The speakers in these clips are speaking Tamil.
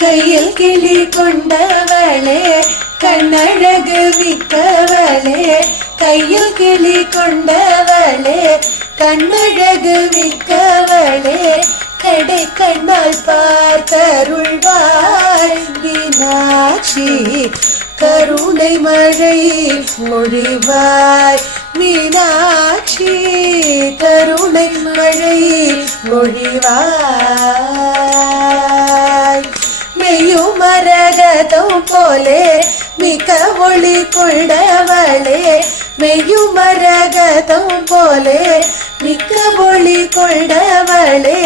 கையில் கிளி கொண்டவளே கண்ணழகு மிக்கவளே, கையில் கிளி கொண்டவளே கண்ணழகு மிக்கவளே, கடை கண்ணால் பார்த்தருள்வாய் மீனாட்சி, கருணை மழை மொழிவாய் மீனாட்சி, கருணை மழை மொழிவாய். மெய்யும் மரகதம் போலே மிக ஒளி கொண்டவளே, மெய்யும் மரகதம் போலே மிக்க ஒளி கொண்டவளே,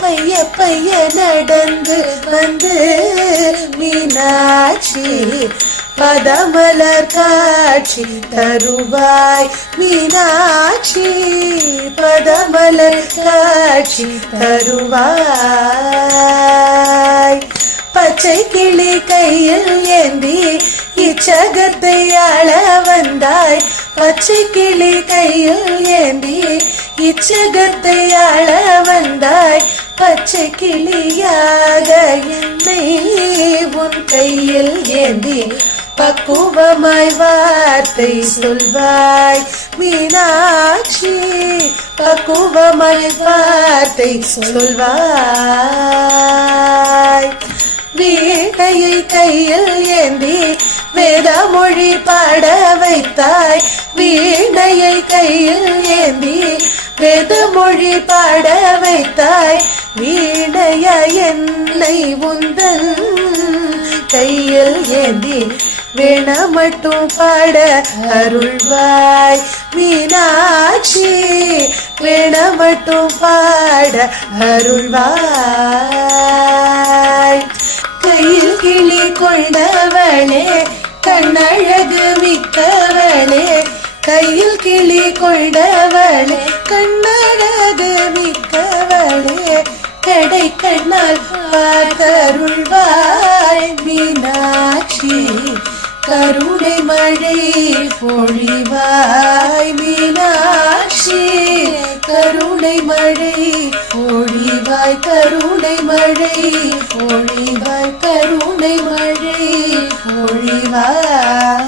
பைய பைய நடந்து வந்து மீனாட்சி, பதமலர் காட்சி தருவாய் மீனாட்சி, பதமலர் காட்சி தருவாய். பச்சை கிளி கையில் ஏந்தி இச்சகத்தை ஆள வந்தாய், பச்சை கிளி கையில் ஏந்தி இச்சகத்தை ஆள வந்தாய், பச்சை கிளியாக என்னை உன் கையில் ஏந்தி பக்குவமாய் வார்த்தை சொல்வாய் மீனாட்சி, பக்குவமாய் வார்த்தை சொல்வாய். வீணையை கையில் ஏந்தி வேதமொழி பாட வைத்தாய், வீணையை கையில் ஏந்தி வேதமொழி பாட வைத்தாய், வீணைய என்னை உந்தன் கையில் ஏந்தி வேண மட்டும் பாட அருள்வாய் மீனாட்சி, வேண மட்டும் பாட அருள்வாய். கையில் கிளி கொண்டவளே கண்ணழகு மிக்கவளே, கையில் கிளி கொண்டவளே கண்ணழகு மிக்கவளே, கடை கண்ணால் பார்த்தருள்வாய் மீனாட்சி, கருணை மழை பொழிவாய் மீனாட்சி, கருணை மழை பொழிவாய், கருணை மழை பொழிவாய், கருணை மழை பொழிவாய்.